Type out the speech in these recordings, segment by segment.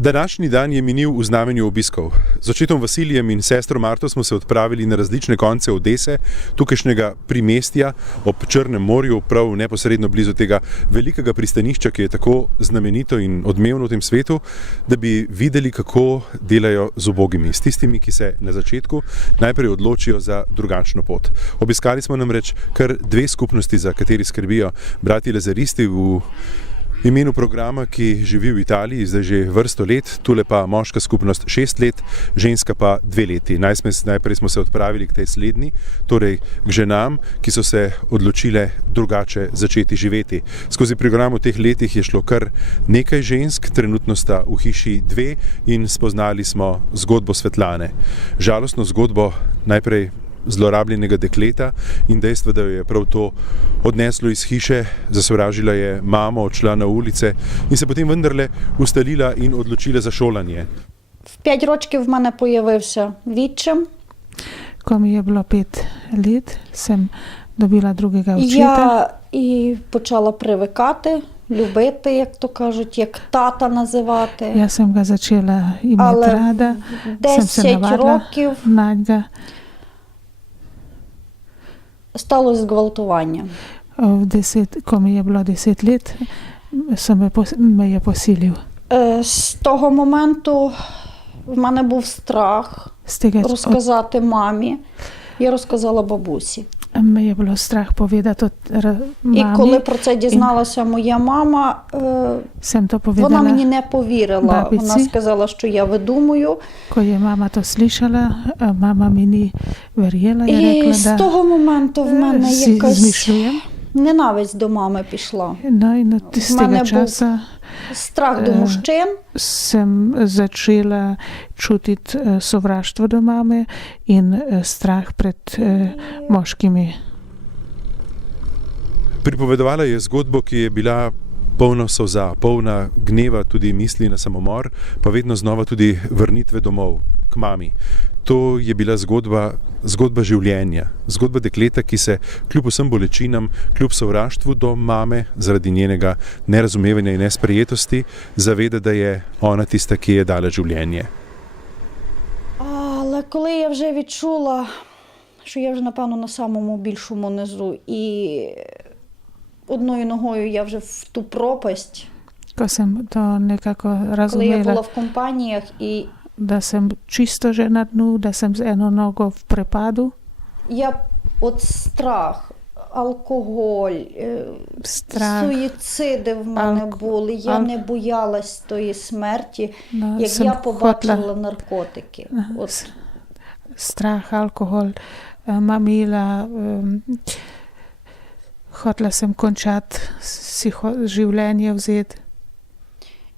Današnji dan je minil v znamenju obiskov. Z očetom Vasilijem in sestro Marto smo se odpravili na različne konce Odese, tukajšnjega primestja ob Črnem morju, prav neposredno blizu tega velikega pristanišča, ki je tako znamenito in odmevno v tem svetu, da bi videli, kako delajo z ubogimi, s tistimi, ki se na začetku najprej odločijo za drugačno pot. Obiskali smo namreč kar dve skupnosti, za kateri skrbijo bratji lazaristi v imenu programa, ki živi v Italiji zdaj že vrsto let, tule pa moška skupnost 6 let, ženska pa 2 leti. Najprej smo se odpravili k tej slednji, torej k ženam, ki so se odločile drugače začeti živeti. Skozi program v teh letih je šlo kar nekaj žensk, trenutno sta v hiši 2 in spoznali smo zgodbo Svetlane. Žalostno zgodbo najprej zlorabljenega dekleta in dejstvo, da jo je prav to odneslo iz hiše, zasovražila je mamo, odšla na ulice in se potem vendarle ustalila in odločila za šolanje. В 5 років в мене появився відчим. Ko mi je bilo 5 let, sem dobila drugega Я očeta. і почала привикати, любити, як то кажуть, як тата називати. Jaz sem ga začela imeti Але rada, sem se 10 navadila років na njega. сталося зґвалтування. Ko mi je bilo 10 let, me je posilil. З того моменту в мене був страх Z tega розказати мамі. Я розказала бабусі. me je bilo strah povedati І коли mami. про це дізналася моя мама, Sem to вона мені povedala, не повірила. бабиці. Вона сказала, що я видумую. ko je mama to slišala, mama mi ni verjela, je І rekla, з da того моменту в мене si якась izmišljujem. ненависть до мами пішла. No in od В мене tistega був časa страх до мужчин. sem začela čutiti sovraštvo do mame in strah pred moškimi. Pripovedovala je zgodbo, ki je bila polna solza, polna gneva, tudi misli na samomor, pa vedno znova tudi vrnitve domov, k mami. To je bila zgodba življenja, zgodba dekleta, ki se kljub vsem bolečinam, kljub sovraštvu do mame, zaradi njenega nerazumevanja in nesprejetosti, zaveda, da je ona tista, ki je dala življenje. Але коли я вже відчула, що я вже, напевно, на самому більшому низу, і одною ногою я вже в ту пропасть, Ko sem to nekako коли я razumela, була в компаніях, і da sem čisto že na dnu, da sem z eno nogo v prepadu. я от страх, алкоголь, Strah, суїциди в мене були, я не боялась тої смерті, no, як sem я побачила hotela, наркотики. От. strah, alkohol, mamila, hotela sem končati, si življenje vzeti.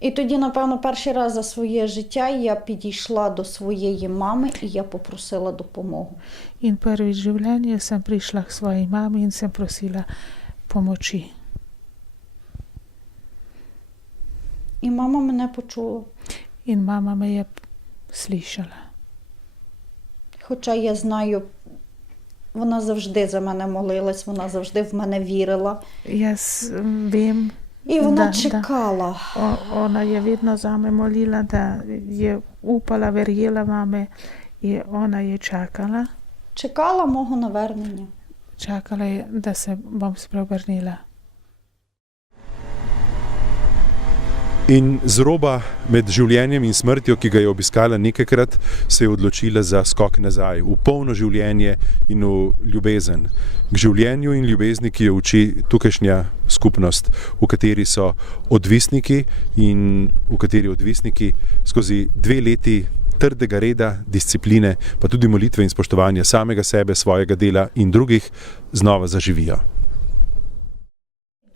І тоді, напевно, перший раз за своє життя я підійшла до своєї мами і я попросила допомогу. In prvič v življenju sem prišla k svoji mami in sem prosila pomoči. І мама мене почула. In mama me je slišala. Хоча я знаю, вона завжди за мене молилась, вона завжди в мене вірила. Jaz vem, І вона Да, чекала. ona je vedno zame molila, da je upala, verjela mame in ona je čakala. Чекала мого навернення. Čakala je, da se bom spreobrnila. In z roba med življenjem in smrtjo, ki ga je obiskala nekajkrat, se je odločila za skok nazaj, v polno življenje in v ljubezen. K življenju in ljubezni, ki jo uči tukajšnja skupnost, v kateri so odvisniki in v kateri odvisniki skozi 2 leti trdega reda, discipline, pa tudi molitve in spoštovanja samega sebe, svojega dela in drugih znova zaživijo.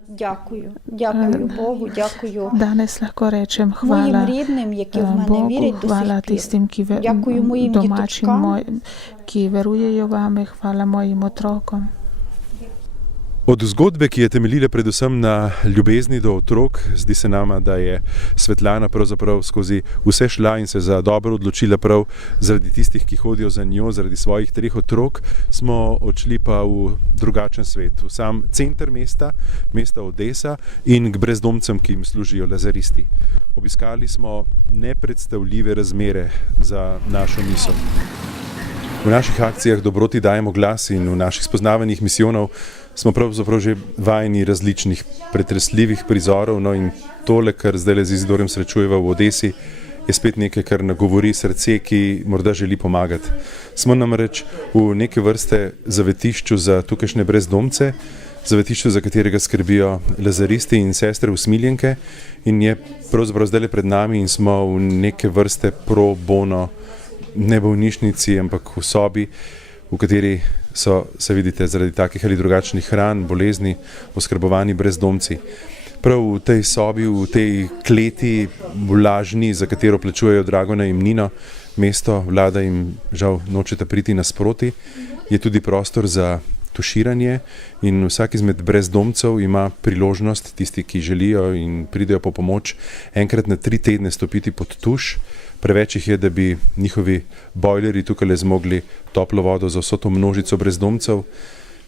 Дякую. Дякую Богу, дякую Danes lahko rečem моїм hvala рідним, які в мене Bogu, вірять до hvala сих пір. tistim, Дякую моїм domačim, діточкам. ki verujejo vame, hvala mojim otrokom. Od zgodbe, ki je temeljila predvsem na ljubezni do otrok, zdi se nama, da je Svetlana pravzaprav skozi vse šla in se za dobro odločila prav zaradi tistih, ki hodijo za njo, zaradi svojih 3 otrok, smo odšli pa v drugačen svet, v sam center mesta Odesa in k brezdomcem, ki jim služijo lazaristi. Obiskali smo nepredstavljive razmere za našo misel. V naših akcijah dobroti dajemo glas in v naših spoznavanjih misijonov smo pravzaprav že vajeni različnih pretresljivih prizorov, no in tole, kar zdaj z Izidorjem srečujeva v Odesi, je spet nekaj, kar nagovori srce, ki morda želi pomagati. Smo namreč v neke vrste zavetišču za tukajšnje brezdomce, zavetišču, za katerega skrbijo lazaristi in sestre usmiljenke in je pravzaprav zdaj pred nami in smo v neke vrste pro bono, ne bolnišnici, ampak v sobi, v kateri so, se vidite, zaradi takih ali drugačnih hran, bolezni, oskrbovani brezdomci. Prav v tej sobi, v tej kleti vlažni, za katero plačujejo drago najemnino, mesto vlada jim žal nočeta priti nasproti, je tudi prostor za tuširanje in vsak izmed brezdomcev ima priložnost, tisti, ki želijo in pridejo po pomoč, enkrat na 3 tedne stopiti pod tuš. Preveč jih je, da bi njihovi bojlerji tukaj zmogli toplo vodo za vso to množico brezdomcev,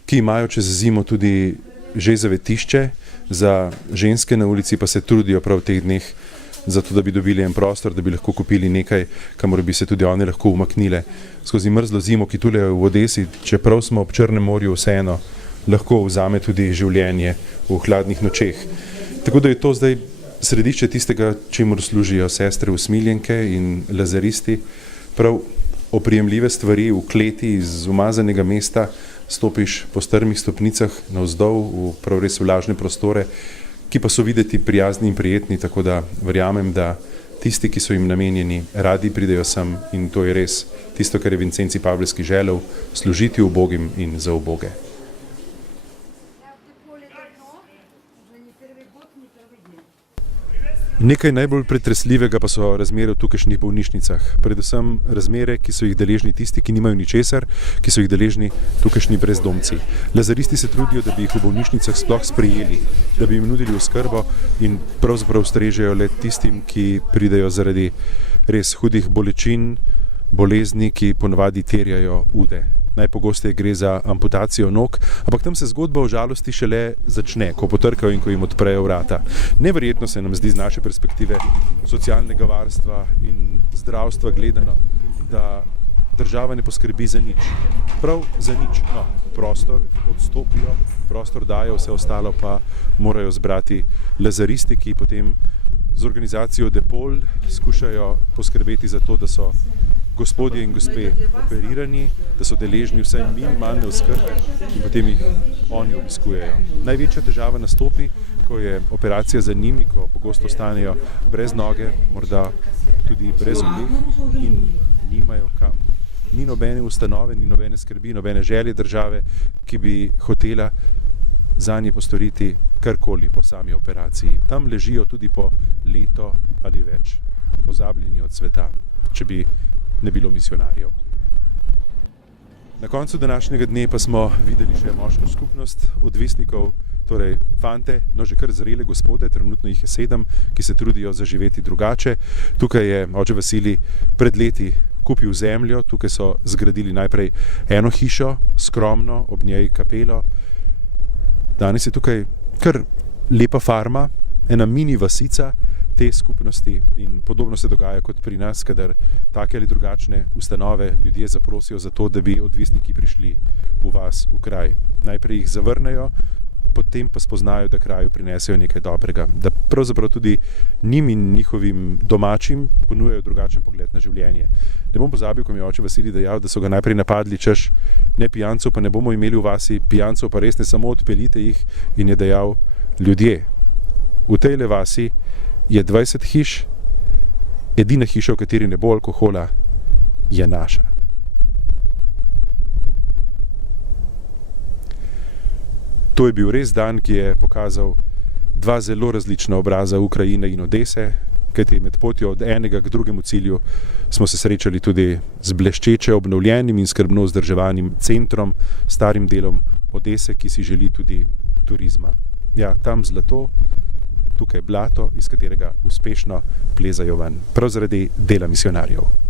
ki imajo čez zimo tudi že zavetišče, za ženske na ulici pa se trudijo prav v teh dneh, zato da bi dobili en prostor, da bi lahko kupili nekaj, kamor bi se tudi one lahko umaknile. Skozi mrzlo zimo, ki tule v Odesi, čeprav smo ob Črnem morju, vseeno lahko vzame tudi življenje v hladnih nočeh. Tako da je to zdaj središče tistega, čemur služijo sestre usmiljenke in lazaristi. Prav oprijemljive stvari v kleti iz umazanega mesta, stopiš po strmih stopnicah navzdol v prav res vlažne prostore, ki pa so videti prijazni in prijetni, tako da verjamem, da tisti, ki so jim namenjeni, radi pridejo sem in to je res tisto, kar je Vincenci Pavlski želel, služiti ubogim in za uboge. Nekaj najbolj pretresljivega pa so razmere v tukajšnjih bolnišnicah. Predvsem razmere, ki so jih deležni tisti, ki nimajo ničesar, ki so jih deležni tukajšnji brezdomci. Lazaristi se trudijo, da bi jih v bolnišnicah sploh sprejeli, da bi jim nudili oskrbo in pravzaprav strežejo le tistim, ki pridejo zaradi res hudih bolečin, bolezni, ki ponavadi terjajo ude. Najpogosteje gre za amputacijo nog, ampak tam se zgodba o žalosti šele začne, ko potrkajo in ko jim odprejo vrata. Neverjetno se nam zdi z naše perspektive socialnega varstva in zdravstva gledano, da država ne poskrbi za nič. Prav za nič. No, prostor odstopijo, prostor dajo, vse ostalo pa morajo zbrati lazaristi, ki potem z organizacijo Depol skušajo poskrbeti za to, da so gospodje in gospe operirani, da so deležni vsaj minimalne oskrbe in potem jih oni obiskujejo. Največja težava nastopi, ko je operacija za njimi, ko pogosto ostanejo brez noge, morda tudi brez obeh in nimajo kam. Ni nobene ustanove, ni nobene skrbi, nobene želje države, ki bi hotela zanje postoriti karkoli po sami operaciji. Tam ležijo tudi po leto ali več, pozabljeni od sveta, če bi ne bilo misionarjev. Na koncu današnjega dne pa smo videli še moško skupnost odvisnikov, torej fante, no že kar zrele gospode, trenutno jih je 7, ki se trudijo zaživeti drugače. Tukaj je oče Vasilij pred leti kupil zemljo, tukaj so zgradili najprej eno hišo, skromno, ob njej kapelo. Danes je tukaj kar lepa farma, ena mini vasica te skupnosti in podobno se dogaja kot pri nas, kadar take ali drugačne ustanove ljudje zaprosijo za to, da bi odvisniki prišli v vas, v kraj. Najprej jih zavrnejo, potem pa spoznajo, da kraju prinesejo nekaj dobrega, da pravzaprav tudi njim in njihovim domačim ponujajo drugačen pogled na življenje. Ne bom pozabil, ko mi je oče Vasilij dejal, da so ga najprej napadli, češ ne pijancev pa ne bomo imeli v vasi, pijancev pa res ne, samo odpeljite jih, in je dejal, ljudje, v tejle vasi je 20 hiš, edina hiša, v kateri ne bo alkohola, je naša. To je bil res dan, ki je pokazal 2 zelo različna obraza Ukrajine in Odese, kajti med potjo od enega k drugemu cilju smo se srečali tudi z bleščeče obnovljenim in skrbno vzdrževanim centrom, starim delom Odese, ki si želi tudi turizma. Ja, tam zlato, tukaj blato, iz katerega uspešno plezajo ven, prav zaradi dela misijonarjev.